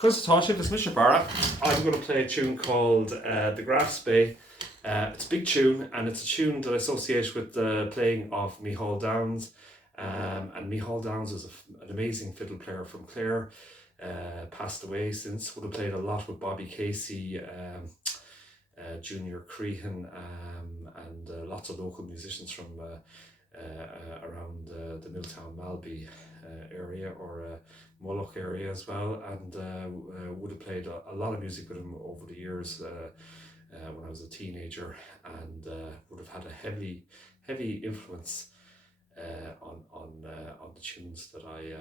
Concertina, this is Mr. Barra. I'm going to play a tune called the Graf Spey. It's a big tune, and it's a tune that I associate with the playing of Micheál Downs. And Micheál Downs is an amazing fiddle player from Clare. Passed away since. Would have played a lot with Bobby Casey, Junior Crehan, and lots of local musicians from around the Milltown Malby area, or Mulloch area as well, and would have played a lot of music with him over the years when I was a teenager, and would have had a heavy influence on the tunes that I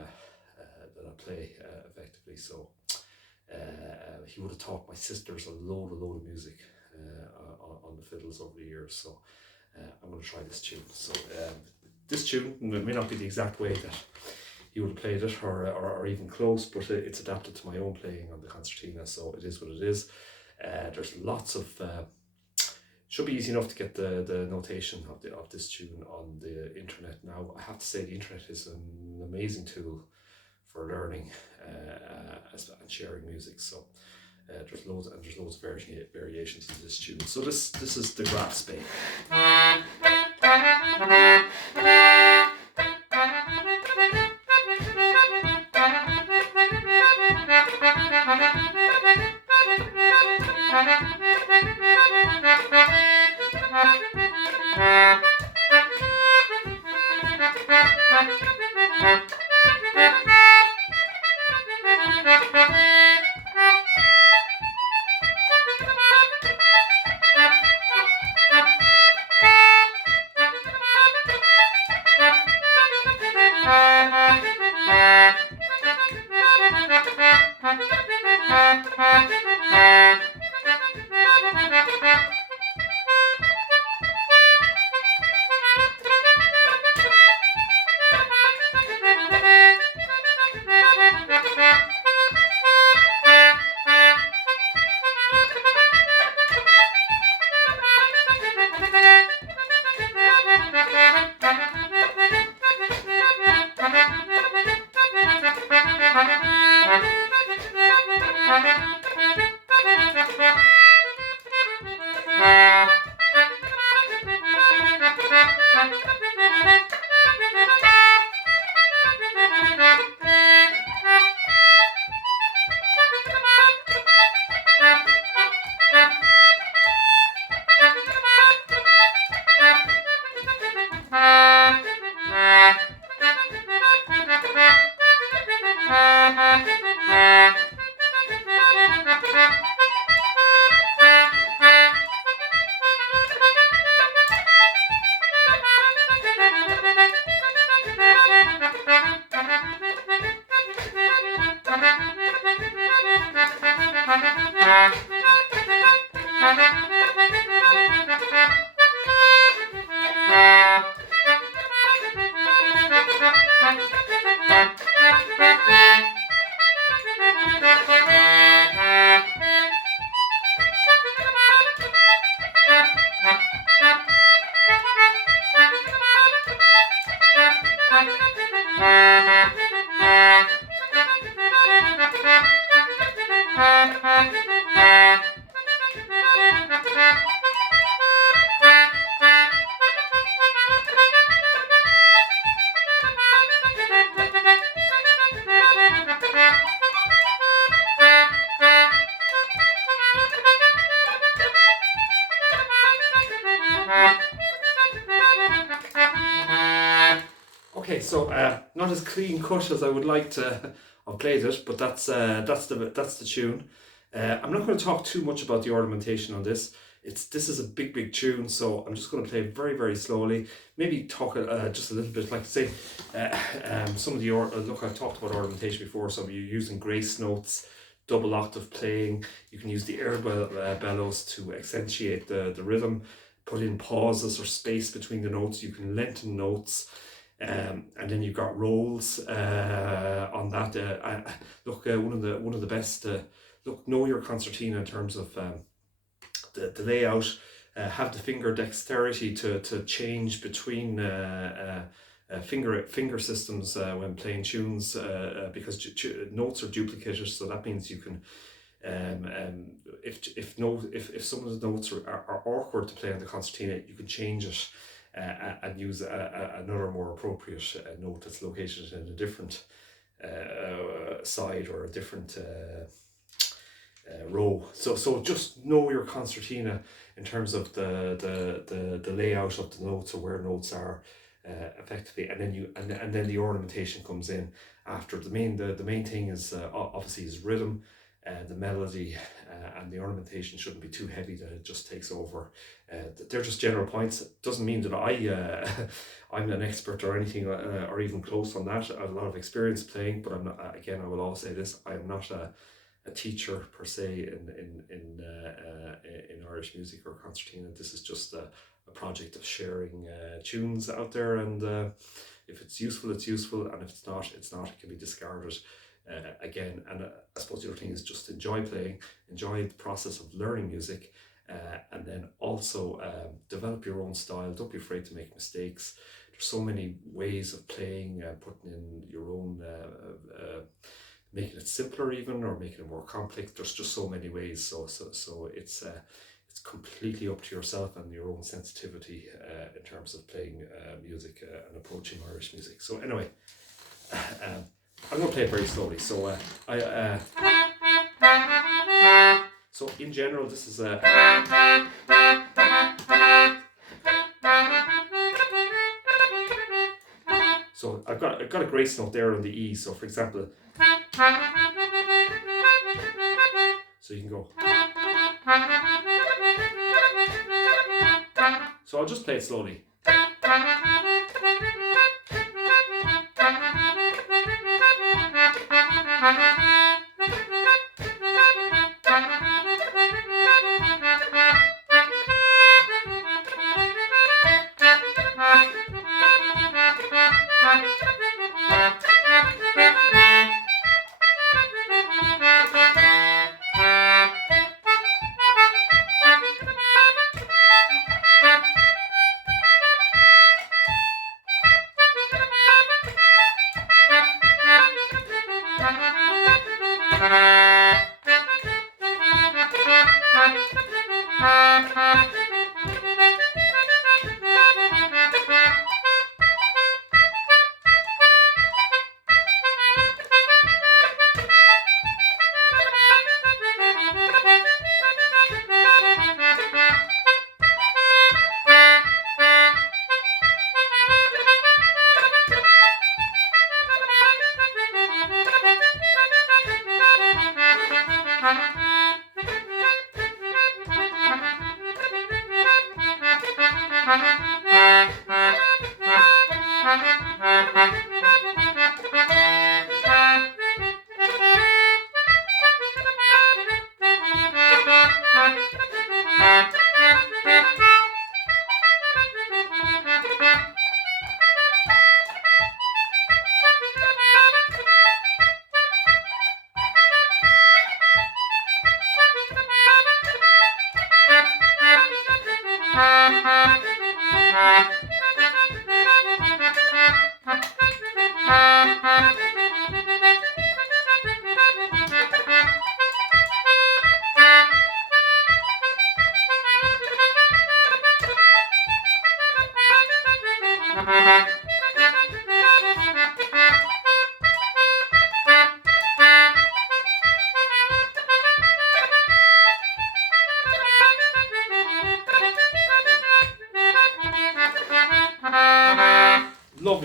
play effectively. So he would have taught my sisters a load of music on the fiddles over the years. So I'm going to try this tune. So this tune may not be the exact way that he would have played it, or even close, but it's adapted to my own playing on the concertina, so it is what it is. There's lots of should be easy enough to get the notation of this tune on the internet now. I have to say, the internet is an amazing tool for learning and sharing music. So there's loads of variations in this tune. So this is the graf spey. Okay, so not as clean cut as I would like to have played it, but that's the tune. I'm not going to talk too much about the ornamentation on this. This is a big tune, so I'm just going to play very slowly. Maybe talk just a little bit, like say, some of the look, I've talked about ornamentation before. So you're using grace notes, double octave playing. You can use the air bellows to accentuate the rhythm. Put in pauses or space between the notes. You can lengthen notes. And then you've got rolls on that. One of the best. Know your concertina in terms of the layout. Have the finger dexterity to change between finger systems when playing tunes, because notes are duplicated, so that means you can, if some of the notes are awkward to play on the concertina, you can change it, and use another more appropriate note that's located in a different side, or a different row. So just know your concertina in terms of the layout of the notes, or where notes are, effectively, and then the ornamentation comes in after. The main thing is, obviously, is rhythm, the melody, and the ornamentation shouldn't be too heavy that it just takes over. They're just general points. It doesn't mean that I'm an expert or anything, or even close on that. I have a lot of experience playing, but I'm not. Again, I will always say this: I am not a teacher per se in Irish music or concertina. This is just a project of sharing tunes out there, and if it's useful, it's useful, and if it's not, it's not. It can be discarded. Again, and I suppose the other thing is just enjoy playing, enjoy the process of learning music, and then also develop your own style. Don't be afraid to make mistakes. There's so many ways of playing, putting in your own, making it simpler even, or making it more complex. There's just so many ways. So it's completely up to yourself and your own sensitivity in terms of playing music and approaching Irish music. So anyway. I'm going to play it very slowly. So so in general, this is a. So I've got a grace note there on the E. So for example, so you can go. So I'll just play it slowly.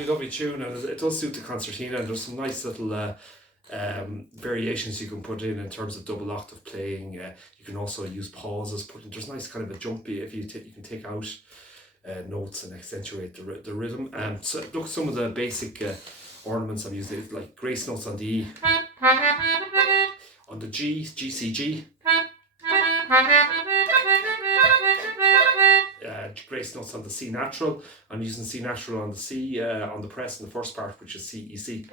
Lovely tune, and it does suit the concertina, and there's some nice little variations you can put in terms of double octave playing. You can also use pauses. There's nice kind of a jumpy, if you can take out notes and accentuate the rhythm. So look, some of the basic ornaments I'm using, like grace notes on the E, on the G, GCG. Grace notes on the C natural. I'm using C natural on the C on the press in the first part, which is C E C.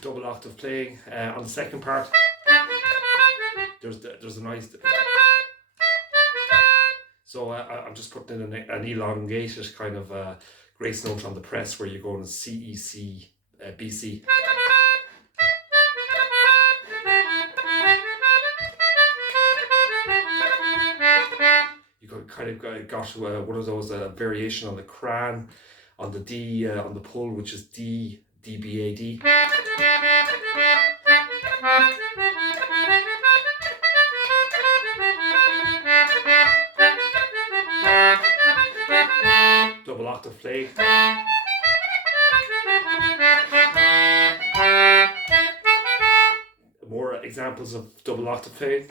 Double octave playing on the second part. There's a nice. So I'm just putting in an elongated kind of grace note on the press where you're going C, E, C, B, C. You kind of got one of those variation on the cran, on the D, on the pull, which is D, D, B, A, D. Double octave play. More examples of double octave play.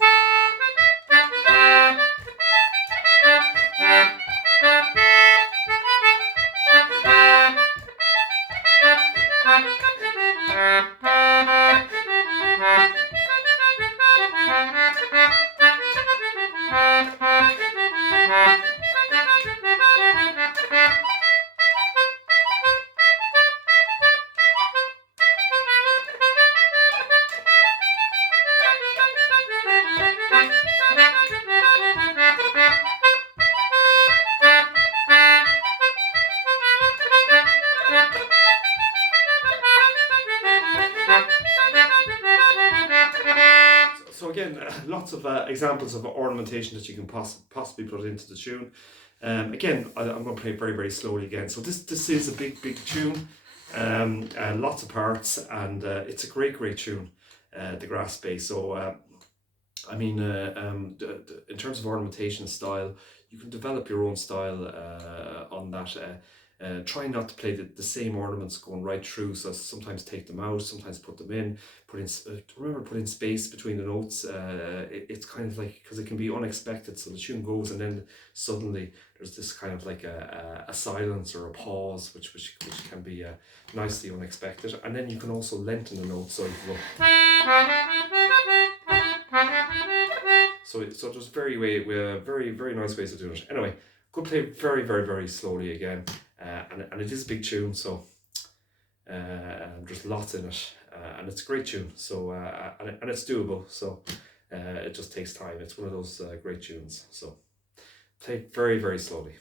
So again, lots of examples of ornamentation that you can possibly put into the tune. Again, I'm going to play very, very slowly again. So this is a big, big tune, lots of parts, and it's a great, great tune, the graf spey. So I mean, in terms of ornamentation style, you can develop your own style on that. Try not to play the same ornaments going right through, so sometimes take them out, sometimes put them in, remember put in space between the notes. It's kind of like, because it can be unexpected, so the tune goes and then suddenly there's this kind of like a silence or a pause, which can be nicely unexpected. And then you can also lengthen the notes, so you can go. So there's very, very nice ways of doing it. Anyway, go play very, very, very slowly again. And it is a big tune, so there's lots in it, and it's a great tune. So and it's doable. So it just takes time. It's one of those great tunes. So play very, very slowly.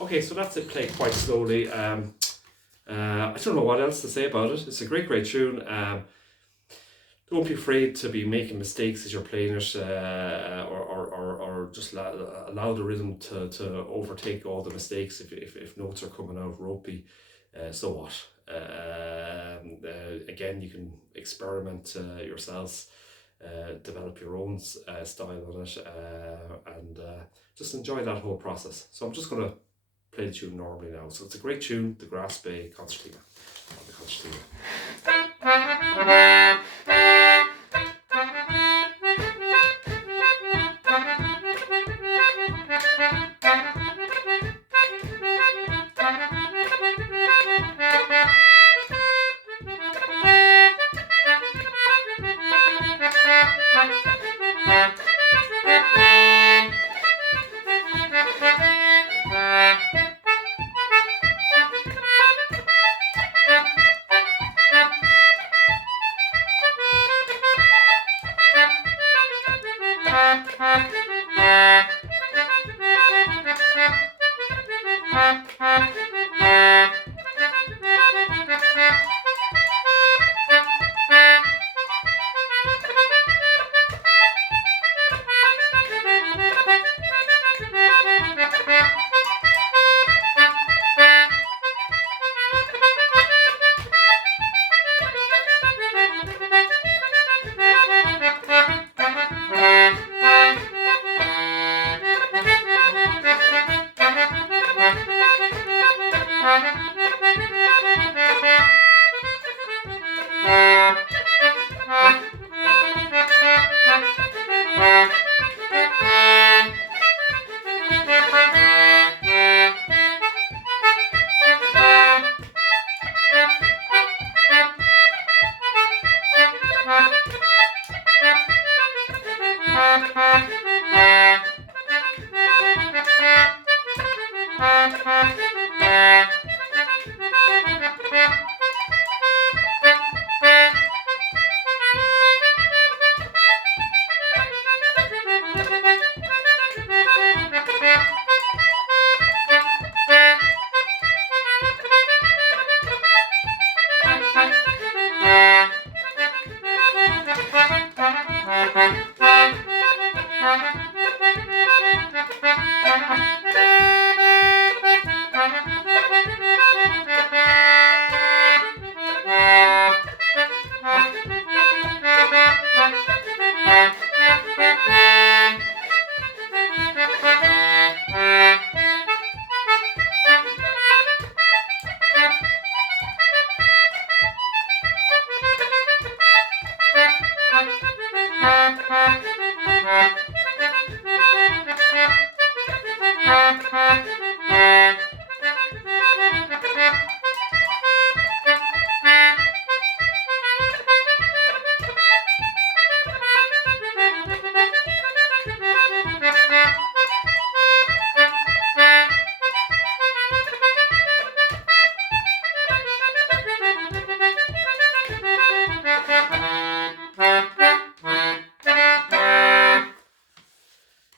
Okay, so that's it played quite slowly. I don't know what else to say about it. It's a great tune. Don't be afraid to be making mistakes as you're playing it, or just allow the rhythm to overtake all the mistakes. If notes are coming out ropey, so what? Again, you can experiment yourselves, develop your own style on it, and just enjoy that whole process. So I'm just going to play the tune normally now. So it's a great tune, the graf, spey, concertina, or the concertina.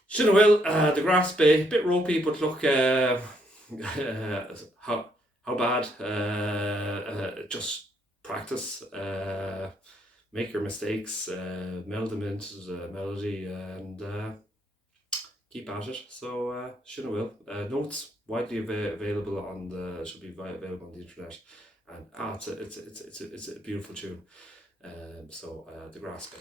Should will the graf, spey, bit ropey, but look, how bad? Just practice, make your mistakes, meld them into the melody, and keep at it. So will. Notes widely available on the should be available on the internet, and it's a beautiful tune. So the graf, spey.